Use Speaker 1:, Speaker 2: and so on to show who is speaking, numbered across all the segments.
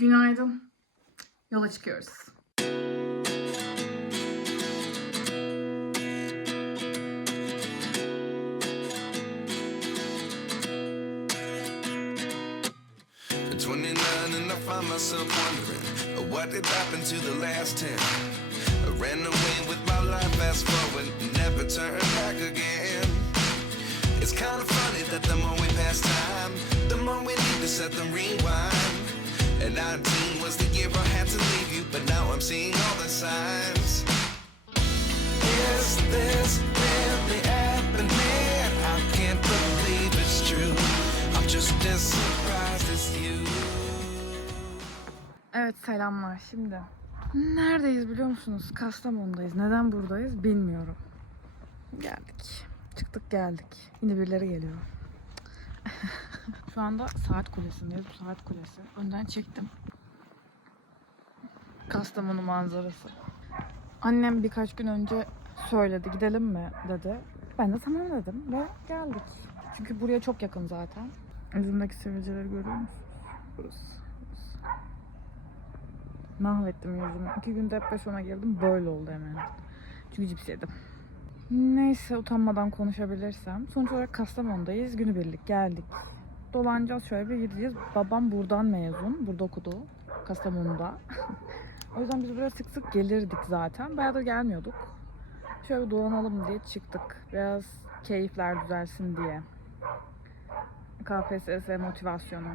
Speaker 1: Günaydın. Yola çıkıyoruz.
Speaker 2: At 29 and I find myself wondering uh, what did happen to the last 10. I ran away with my life, fast forward, never turn back again. It's kind of funny that the more we I'm seeing all the signs. Is this really happening? I can't believe it's true. I'm just as surprised as you.
Speaker 1: Evet selamlar. Şimdi neredeyiz biliyor musunuz? Kastamonu'dayız. Neden buradayız bilmiyorum. Geldik. Çıktık geldik. Yine birileri geliyor. Şu anda saat kulesindeyiz. Bu saat kulesi. Önden çektim. Kastamonu manzarası. Annem birkaç gün önce söyledi gidelim mi dedi. Ben de tamam dedim ve geldik. Çünkü buraya çok yakın zaten. Yüzümdeki sivilceleri görüyor musunuz? Burası. Mahvettim yüzümü. İki gün depresyona girdim. Böyle oldu hemen. Çünkü cips yedim. Neyse utanmadan konuşabilirsem. Sonuç olarak Kastamonu'dayız. Günübirlik geldik. Dolanacağız şöyle bir gideceğiz. Babam buradan mezun. Burada okudu. Kastamonu'da. o yüzden biz buraya sık sık gelirdik zaten. Bayağıdır gelmiyorduk. Şöyle bir dolanalım diye çıktık. Biraz keyifler düzelsin diye. KPSS motivasyonu.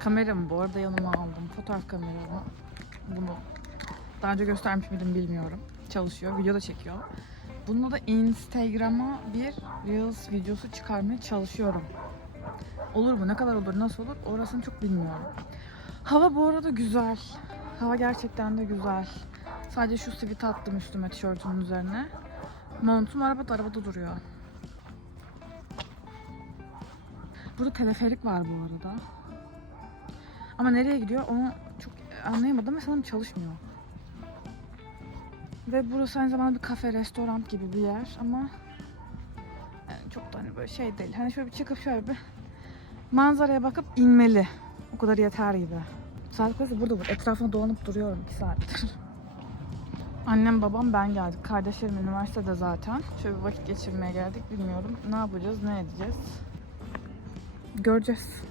Speaker 1: Kameramı bu arada yanıma aldım. Fotoğraf kameramı. Bunu daha önce göstermiş miydim bilmiyorum. Çalışıyor, video da çekiyor. Bununla da Instagram'a bir Reels videosu çıkarmaya çalışıyorum. Olur mu? Ne kadar olur? Nasıl olur? Orasını çok bilmiyorum. Hava bu arada güzel. Hava gerçekten de güzel. Sadece şu sivit attım üstüme tişörtümün üzerine. Montum arabada arabada duruyor. Burada teleferik var bu arada. Ama nereye gidiyor onu çok anlayamadım ve sanırım çalışmıyor. Ve burası aynı zamanda bir kafe, restoran gibi bir yer ama yani çok da hani böyle şey değil. Hani şöyle bir çıkıp şöyle bir manzaraya bakıp inmeli. O kadar yeter gibi. Saat kulesi burada bu. Etrafına dolanıp duruyorum 2 saattir. Annem, babam, ben geldik. Kardeşlerim üniversitede zaten. Şöyle bir vakit geçirmeye geldik. Bilmiyorum ne yapacağız, ne edeceğiz. Göreceğiz.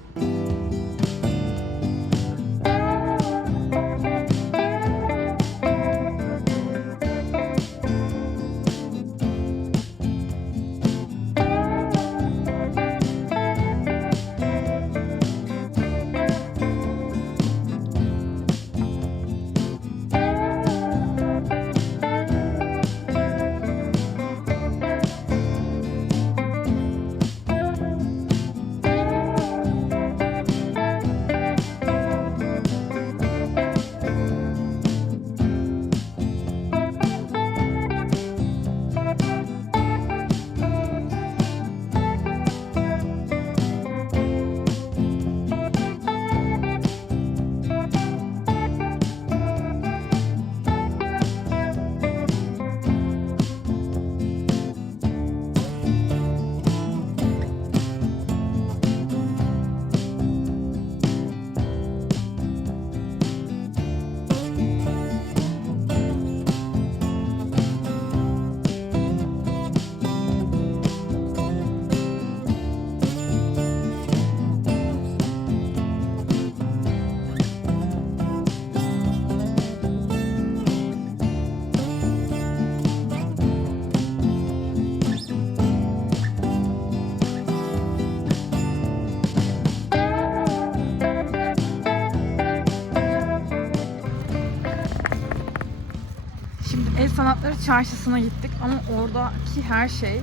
Speaker 1: Sanatları Çarşısı'na gittik ama oradaki her şey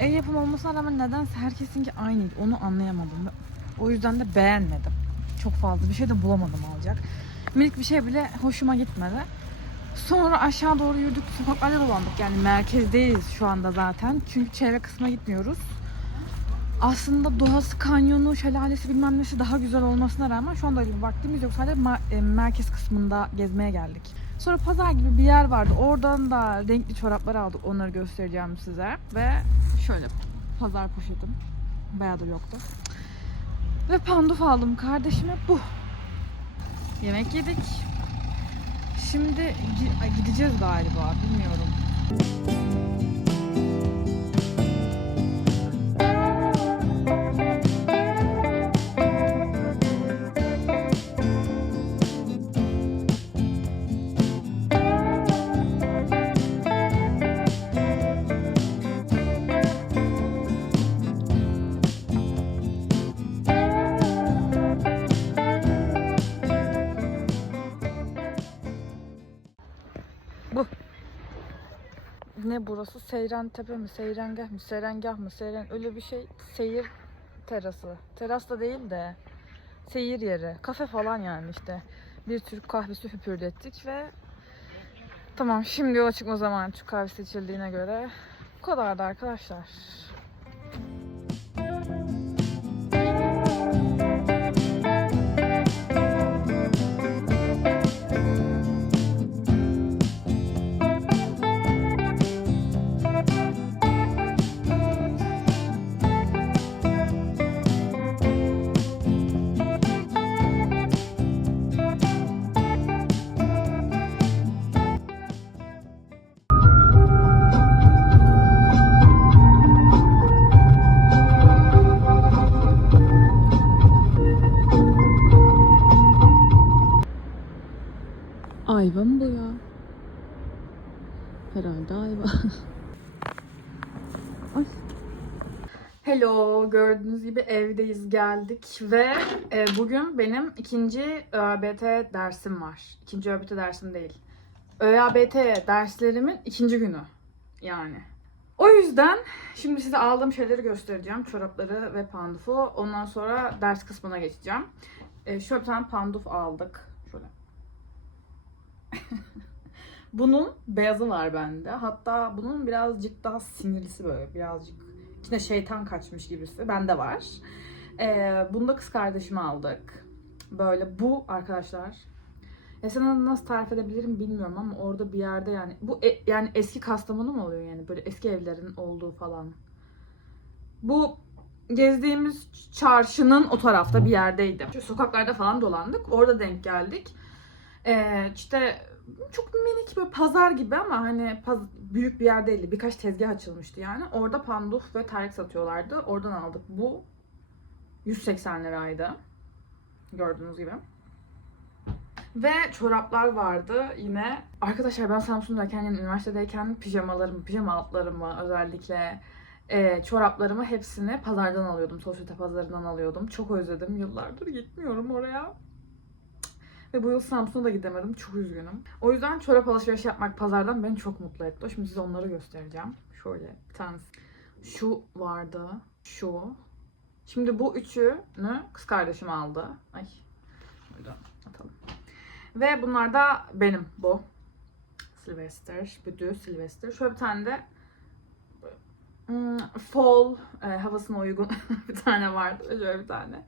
Speaker 1: el yapımı olmasına rağmen nedense herkesinki aynıydı. Onu anlayamadım. O yüzden de beğenmedim. Çok fazla bir şey de bulamadım alacak. Minik bir şey bile hoşuma gitmedi. Sonra aşağı doğru yürüdük, sokaklarda dolandık. Yani merkezdeyiz şu anda zaten. Çünkü çevre kısmına gitmiyoruz. Aslında doğası, kanyonu, şelalesi bilmem nesi daha güzel olmasına rağmen şu anda öyle bir vaktimiz yok. Sadece e, merkez kısmında gezmeye geldik. Sonra pazar gibi bir yer vardı. Oradan da renkli çoraplar aldık. Onları göstereceğim size. Ve şöyle pazar poşetim. Bayağıdır yoktu. Ve panduf aldım kardeşime. Bu. Yemek yedik. Şimdi gideceğiz galiba. Bilmiyorum. Burası? Seyran Tepe mi? Seyrengah mı? Seyrengah mı? Seyren öyle bir şey. Seyir terası. Teras da değil de seyir yeri. Kafe falan yani işte. Bir Türk kahvesi hüpürdettik ve tamam şimdi yola çıkma zamanı Türk kahvesi içildiğine göre bu kadardı arkadaşlar. Ayva bu ya? Herhalde ayva. Ay. Hello, gördüğünüz gibi evdeyiz geldik ve e, bugün benim ikinci ÖABT dersim var. İkinci ÖABT dersim değil. ÖABT derslerimin ikinci günü yani. O yüzden şimdi size aldığım şeyleri göstereceğim. Çorapları ve pandufu. Ondan sonra ders kısmına geçeceğim. E, şöyle bir tane panduf aldık. Bunun beyazı var bende. Hatta bunun birazcık daha sinirlisi böyle. Birazcık içine şeytan kaçmış gibisi. Bende var. Ee, bunu da kız kardeşime aldık. Böyle bu arkadaşlar. Ya sana nasıl tarif edebilirim bilmiyorum ama orada bir yerde yani bu e- yani eski Kastamonu mu oluyor yani böyle eski evlerin olduğu falan. Bu gezdiğimiz çarşının o tarafta bir yerdeydi. Şu sokaklarda falan dolandık. Orada denk geldik. Ee, işte çok minik böyle pazar gibi ama hani paz- büyük bir yer değildi. Birkaç tezgah açılmıştı yani. Orada panduf ve terlik satıyorlardı. Oradan aldık. Bu 180 liraydı. Gördüğünüz gibi. Ve çoraplar vardı yine. Arkadaşlar ben Samsun'dayken yani üniversitedeyken pijamalarımı, pijama altlarımı özellikle e, çoraplarımı hepsini pazardan alıyordum. Sosyete pazarından alıyordum. Çok özledim. Yıllardır gitmiyorum oraya. Ve bu yıl Samsun'a da gidemedim. Çok üzgünüm. O yüzden çorap alışverişi yapmak pazardan beni çok mutlu etti. Şimdi size onları göstereceğim. Şöyle bir tanesi. Şu vardı. Şu. Şimdi bu üçünü kız kardeşim aldı. Ay. Şöyle atalım. Ve bunlar da benim bu. Sylvester. Büdü Sylvester. Şöyle bir tane de hmm, fall e, havasına uygun bir tane vardı. Şöyle bir tane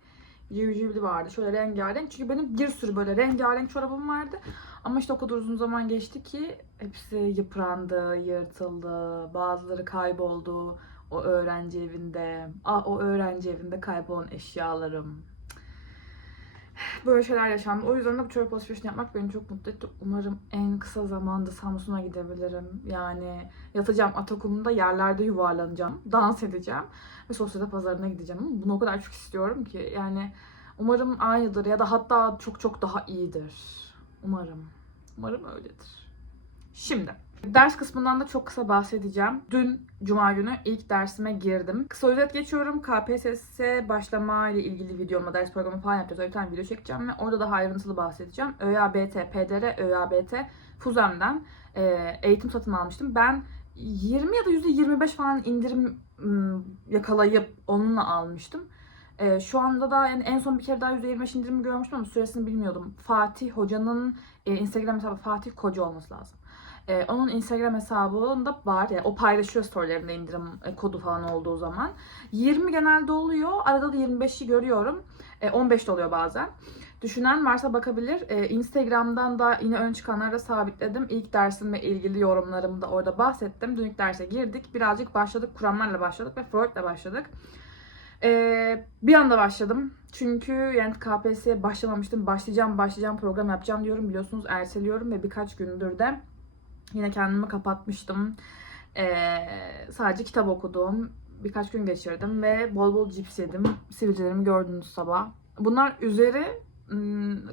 Speaker 1: civcivli vardı. Şöyle rengarenk. Çünkü benim bir sürü böyle rengarenk çorabım vardı. Ama işte o kadar uzun zaman geçti ki hepsi yıprandı, yırtıldı, bazıları kayboldu. O öğrenci evinde, ah o öğrenci evinde kaybolan eşyalarım. Böyle şeyler yaşandı. O yüzden de bu çorap alışverişini yapmak beni çok mutlu etti. Umarım en kısa zamanda Samsun'a gidebilirim. Yani yatacağım Atakum'da yerlerde yuvarlanacağım. Dans edeceğim. Ve sosyete pazarına gideceğim. Bunu o kadar çok istiyorum ki. Yani umarım aynıdır ya da hatta çok çok daha iyidir. Umarım. Umarım öyledir. Şimdi ders kısmından da çok kısa bahsedeceğim. Dün Cuma günü ilk dersime girdim. Kısa özet geçiyorum. KPSS başlama ile ilgili videoma, ders programı falan yapacağız. Öyle bir video çekeceğim ve orada daha ayrıntılı bahsedeceğim. ÖABT, PDR, ÖABT, FUZEM'den e, eğitim satın almıştım. Ben 20 ya da %25 falan indirim yakalayıp onunla almıştım. Ee, şu anda da yani en son bir kere daha %25 indirimi görmüştüm ama süresini bilmiyordum. Fatih Hoca'nın e, Instagram hesabı Fatih Koca olması lazım. Ee, onun Instagram hesabında var. Yani o paylaşıyor storylerinde indirim e, kodu falan olduğu zaman. 20 genelde oluyor. Arada da 25'i görüyorum. E, 15 de oluyor bazen. Düşünen varsa bakabilir. Ee, Instagram'dan da yine ön çıkanlara sabitledim. İlk dersimle ilgili yorumlarımı da orada bahsettim. Dün ilk derse girdik. Birazcık başladık. Kuramlarla başladık ve Freud'la başladık. Ee, bir anda başladım. Çünkü yani KPSS'ye başlamamıştım. Başlayacağım, başlayacağım, program yapacağım diyorum. Biliyorsunuz erteliyorum ve birkaç gündür de yine kendimi kapatmıştım. Ee, sadece kitap okudum. Birkaç gün geçirdim ve bol bol cips yedim. Sivilcelerimi gördünüz sabah. Bunlar üzeri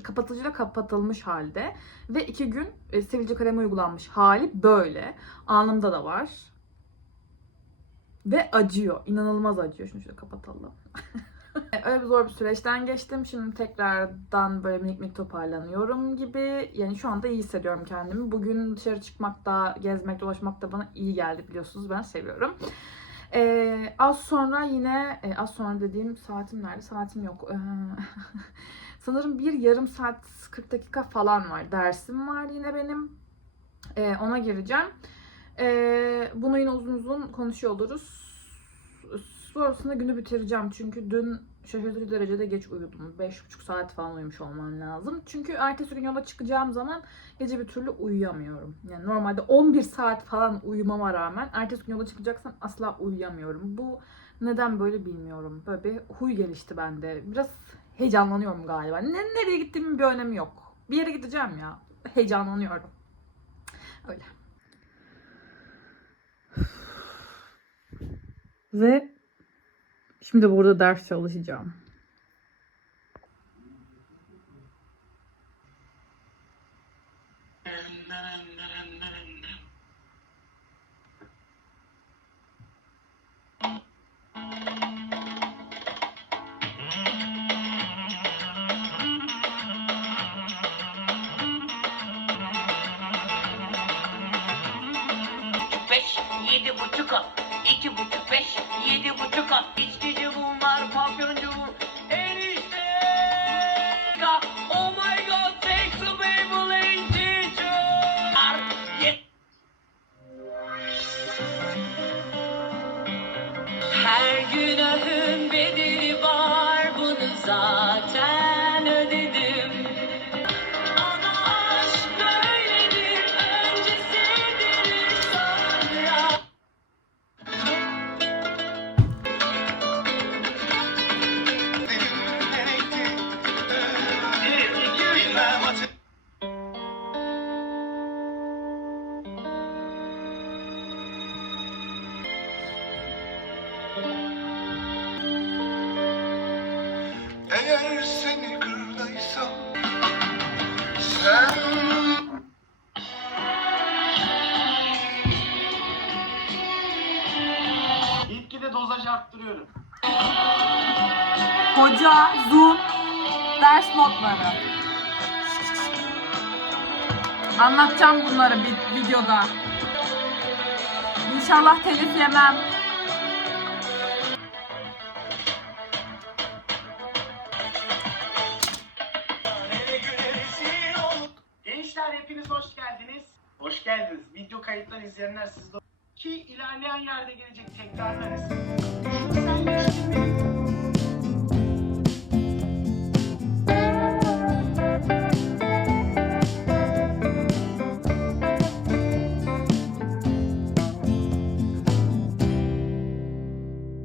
Speaker 1: kapatıcıyla kapatılmış halde. Ve iki gün e, sivilce kremi uygulanmış hali böyle. Alnımda da var. Ve acıyor. İnanılmaz acıyor. Şunu şöyle kapatalım. Öyle bir zor bir süreçten geçtim. Şimdi tekrardan böyle minik minik toparlanıyorum gibi. Yani şu anda iyi hissediyorum kendimi. Bugün dışarı çıkmak da, gezmek, dolaşmak da bana iyi geldi biliyorsunuz. Ben seviyorum. Ee, az sonra yine, e, az sonra dediğim saatim nerede? Saatim yok. Ee, sanırım bir yarım saat 40 dakika falan var. Dersim var yine benim. Ee, ona gireceğim. Ee, bunu yine uzun uzun konuşuyor oluruz. Sonrasında günü bitireceğim. Çünkü dün şaşırtıcı derecede geç uyudum. 5,5 saat falan uyumuş olmam lazım. Çünkü ertesi gün yola çıkacağım zaman gece bir türlü uyuyamıyorum. Yani normalde 11 saat falan uyumama rağmen ertesi gün yola çıkacaksam asla uyuyamıyorum. Bu neden böyle bilmiyorum. Böyle bir huy gelişti bende. Biraz heyecanlanıyorum galiba. Ne, nereye gittiğimin bir önemi yok. Bir yere gideceğim ya. Heyecanlanıyorum. Öyle. Ve şimdi burada ders çalışacağım.
Speaker 3: beş, yedi buçuk. İki buçuk
Speaker 1: Hoca, Zoom, ders notları. Anlatacağım bunları bir videoda. İnşallah telif yemem.
Speaker 4: Gençler hepiniz hoş geldiniz. Hoş geldiniz. Video kayıtları izleyenler sizde ki ilerleyen yerde gelecek tekrarlarız.
Speaker 5: Sen